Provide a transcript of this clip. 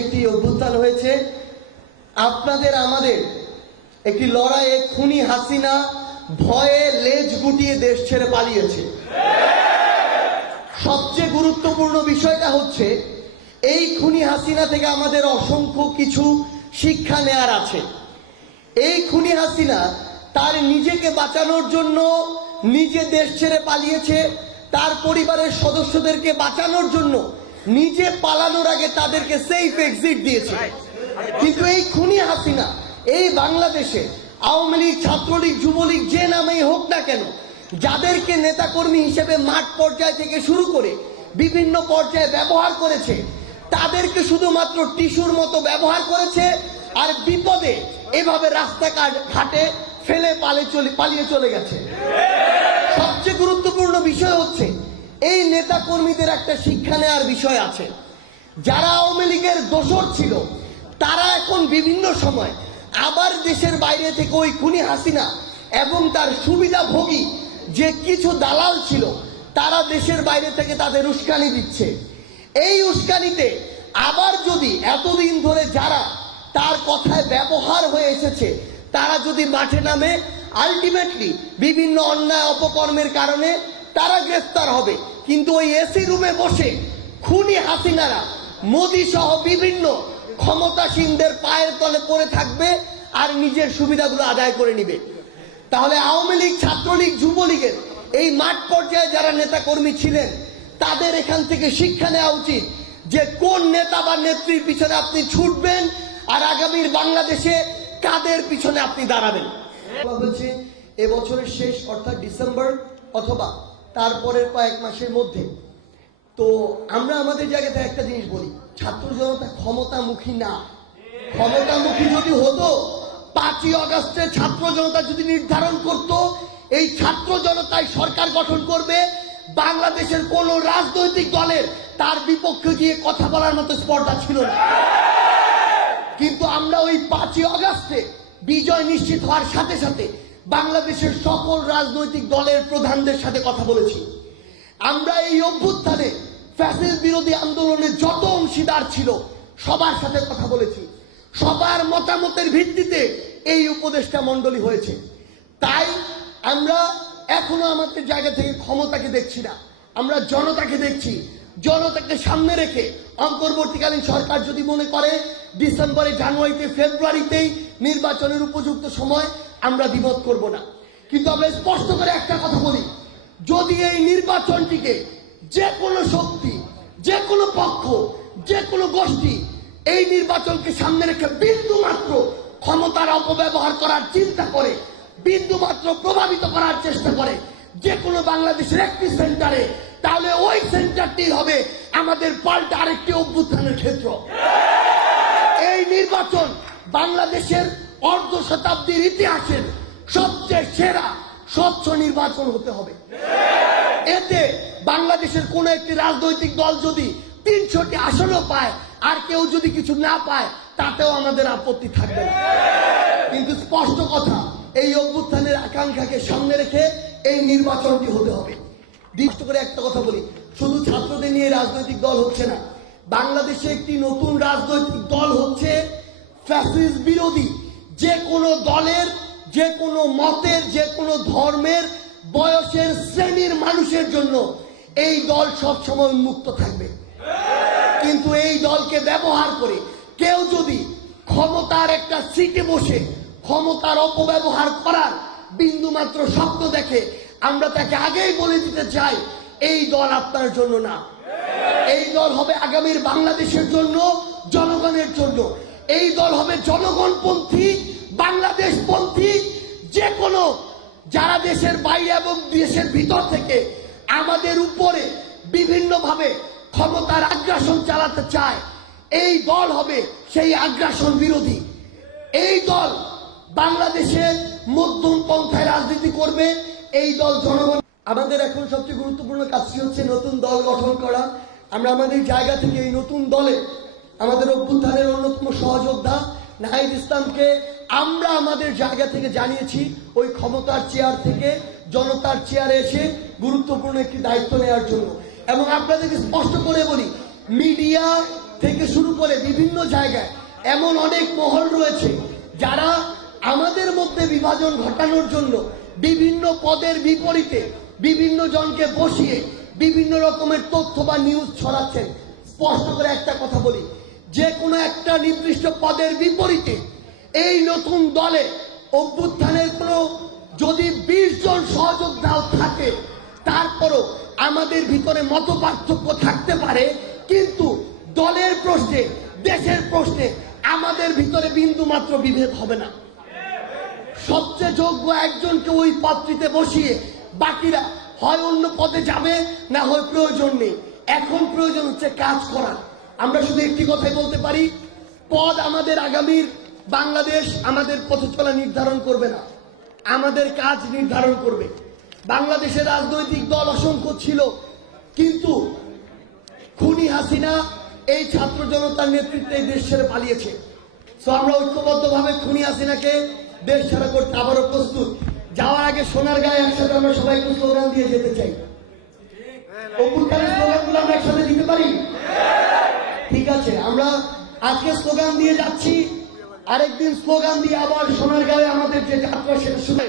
একটি অভ্যুত্থান হয়েছে। আপনাদের আমাদের একটি লড়াইয়ে খুনি হাসিনা ভয়ে লেজ গুটিয়ে দেশ ছেড়ে পালিয়েছে। সবচেয়ে গুরুত্বপূর্ণ বিষয়টা হচ্ছে এই খুনি হাসিনা থেকে আমাদের অসংখ্য কিছু শিক্ষা নেয়ার আছে। এই খুনি হাসিনা তার নিজেকে বাঁচানোর জন্য নিজে দেশ ছেড়ে পালিয়েছে, তার পরিবারের সদস্যদেরকে বাঁচানোর জন্য নিজে পালানোর আগে তাদেরকে সেফ এক্সিট দিয়েছে। কিন্তু এই খুনি হাসিনা এই বাংলাদেশে আওয়ামী লীগ, ছাত্রলীগ, যুবলীগ যে নামেই হোক না কেন, যাদেরকে নেতাকর্মী হিসেবে মাঠ পর্যায় থেকে শুরু করে বিভিন্ন পর্যায়ে ব্যবহার করেছে, তাদেরকে শুধুমাত্র টিস্যুর মতো ব্যবহার করেছে, আর বিপদে এভাবে রাস্তাঘাটে ফেলে পালিয়ে চলে গেছে। সবচেয়ে গুরুত্বপূর্ণ বিষয় হচ্ছে এই নেতা কর্মীদের একটা শিক্ষা নেওয়ার বিষয় আছে। যারা আওয়ামী লীগের দোসর ছিল তারা এখন বিভিন্ন সময় আবার দেশের বাইরে থেকে ওই খুনি হাসিনা এবং তার সুবিধাভোগী যে কিছু দালাল ছিল তারা দেশের বাইরে থেকে তাদের উস্কানি দিচ্ছে। এই উস্কানিতে আবার যদি এতদিন ধরে যারা তার কথায় ব্যবহার হয়ে এসেছে তারা যদি মাঠে নামে, আলটিমেটলি বিভিন্ন অন্যায় অপকর্মের কারণে তারা গ্রেফতার হবে। কিন্তু ওই এসি রুমে বসে খুনি হাসিনারা মোদী সহ বিভিন্ন ক্ষমতাসীনদের পায়ের তলে পড়ে থাকবে আর নিজের সুবিধাগুলো আদায় করে নিবে। তাহলে আওয়ামী লীগ, ছাত্রলীগ, যুবলীগের এই মাঠ পর্যায়ে যারা নেতা কর্মী ছিলেন তাদের এখান থেকে শিক্ষা নেওয়া উচিত যে কোন নেতা বা নেত্রীর পিছনে আপনি ছুটবেন আর আগামীর বাংলাদেশে কাদের পিছনে আপনি দাঁড়াবেন। বলছে এবছরের শেষ অর্থাৎ ডিসেম্বর অথবা তারপরের কয়েক মাসের মধ্যে। তো আমরা আমাদের জায়গাতে একটা জিনিস বলি, ছাত্র জনতা ক্ষমতামুখী না। ক্ষমতামুখী যদি হতো 5ই আগস্টে ছাত্র জনতা যদি নির্ধারণ করত এই ছাত্র জনতাই সরকার গঠন করবে, বাংলাদেশের কোন রাজনৈতিক দলের তার বিপক্ষে গিয়ে কথা বলার মতো স্পর্ধা ছিল না। কিন্তু আমরা ওই 5ই আগস্টে বিজয় নিশ্চিত হওয়ার সাথে সাথে বাংলাদেশের সকল রাজনৈতিক দলের প্রধানদের সাথে কথা বলেছি। আমরা এই অভ্যুত্থানে ফ্যাসিস্ট বিরোধী আন্দোলনের যত অংশীদার ছিল সবার সাথে কথা বলেছি। সবার মতামতের ভিত্তিতে এই উপদেষ্টা মণ্ডলী হয়েছে। তাই আমরা এখনো আমাদের জায়গা থেকে ক্ষমতাকে দেখছি না, আমরা জনতাকে দেখছি। জনতাকে সামনে রেখে অন্তর্বর্তীকালীন সরকার যদি মনে করে ডিসেম্বরে, জানুয়ারিতে, ফেব্রুয়ারিতেই নির্বাচনের উপযুক্ত সময়, আমরা দ্বিমত করব না। কিন্তু আমরা স্পষ্ট করে একটা কথা বলি, যদি এই নির্বাচনটিকে যে কোনো শক্তি, যে কোনো পক্ষ, যে কোনো গোষ্ঠী এই নির্বাচনকে সামনে রেখে বিন্দু মাত্র ক্ষমতার অপব্যবহার করার চিন্তা করে, বিন্দু মাত্র প্রভাবিত করার চেষ্টা করে যে কোনো বাংলাদেশের একটি সেন্টারে, তাহলে ওই সেন্টারটি হবে আমাদের পাল্টা আরেকটি অভ্যুত্থানের ক্ষেত্র। এই নির্বাচন বাংলাদেশের অর্ধ শতাব্দীর ইতিহাসের সবচেয়ে সেরা স্বচ্ছ নির্বাচন হতে হবে। এতে বাংলাদেশের কোন একটি রাজনৈতিক দল যদি 300টি আসনও পায় আর কেউ যদি কিছু না পায় তাতেও আমাদের আপত্তি থাকবে না। কিন্তু স্পষ্ট কথা, এই অভ্যুত্থানের আকাঙ্ক্ষাকে সামনে রেখে এই নির্বাচনটি হতে হবে। দৃষ্ট করে একটা কথা বলি, শুধু ছাত্রদের নিয়ে রাজনৈতিক দল হচ্ছে না, বাংলাদেশে একটি নতুন রাজনৈতিক দল হচ্ছে ফ্যাসিস্ট বিরোধী। যে কোনো দলের, যে কোনো মতের, যে কোনো ধর্মের, বয়সের, শ্রেণীর মানুষের জন্য এই দল সবসময় উন্মুক্ত থাকবে। কিন্তু এই দলকে ব্যবহার করে কেউ যদি ক্ষমতার একটা সিটে বসে ক্ষমতার অপব্যবহার করার বিন্দুমাত্র স্বপ্ন দেখে, আমরা তাকে আগেই বলে দিতে চাই এই দল আপনার জন্য না। এই দল হবে আগামীর বাংলাদেশের জন্য, জনগণের জন্য। এই দল হবে জনগণপন্থী, বাংলাদেশপন্থী। যে কোনো যারা দেশের বাইরে এবং দেশের ভিতর থেকে আমাদের উপরে বিভিন্নভাবে ক্ষমতার আগ্রাসন চালাতে চায়, এই দল হবে সেই আগ্রাসন বিরোধী। এই দল বাংলাদেশের মধ্যম পন্থায় রাজনীতি করবে। এই দল জনগণ। আমাদের এখন সবচেয়ে গুরুত্বপূর্ণ কাজটি হচ্ছে নতুন দল গঠন করা। আমরা আমাদের জায়গা থেকে এই নতুন দলে আমাদের অভ্যুত্থানের অন্যতম সহযোদ্ধা নাহিদ ইসলামকে আমরা আমাদের জায়গা থেকে জানিয়েছি ওই ক্ষমতার চেয়ার থেকে জনতার চেয়ারে এসে গুরুত্বপূর্ণ একটি দায়িত্ব নেওয়ার জন্য। এবং আপনাদেরকে স্পষ্ট করে বলি, মিডিয়া থেকে শুরু করে বিভিন্ন জায়গায় এমন অনেক মহল রয়েছে যারা আমাদের মধ্যে বিভাজন ঘটানোর জন্য বিভিন্ন পদের বিপরীতে বিভিন্ন জনকে বসিয়ে বিভিন্ন রকমের তথ্য বা নিউজ ছড়াচ্ছেন। স্পষ্ট করে একটা কথা বলি, যে কোনো একটা নির্দিষ্ট পদের বিপরীতে এই নতুন দলে অভ্যুত্থানের কোনো যদি 20 জন সহযোদ্ধাও থাকে, তারপরও আমাদের ভিতরে মত পার্থক্য থাকতে পারে, কিন্তু দলের প্রশ্নে, দেশের প্রশ্নে আমাদের ভিতরে বিন্দু মাত্র বিভেদ হবে না। সবচেয়ে যোগ্য একজনকে ওই পদটিতে বসিয়ে বাকিরা হয় অন্য পদে যাবে, না হয় প্রয়োজন নেই। এখন প্রয়োজন হচ্ছে কাজ করা। আমরা শুধু একটি কথাই বলতে পারি, পদ আমাদের আগামীর বাংলাদেশ, আমাদের পথ চলা নির্ধারণ করবে না, আমাদের কাজ নির্ধারণ করবে। বাংলাদেশের রাজনৈতিক দল অসংখ্য ছিল, কিন্তু খুনি হাসিনা এই ছাত্র জনতার নেতৃত্বে এই দেশ ছেড়ে পালিয়েছে। তো আমরা ঐক্যবদ্ধভাবে খুনি হাসিনাকে দেশ ছাড়া করতে আবারও প্রস্তুত। যাওয়ার আগে সোনারগাঁয়ে একসাথে আমরা সবাই একটু স্লোগান দিয়ে যেতে চাই। অভ্যুত্থানের স্লোগানগুলো আমরা একসাথে দিতে পারি? ঠিক আছে, আমরা আজকে স্লোগান দিয়ে যাচ্ছি, আরেকদিন স্লোগান দিয়ে আবার সোনারগাঁয়ে আমাদের যে যাত্রা সেটা শুনে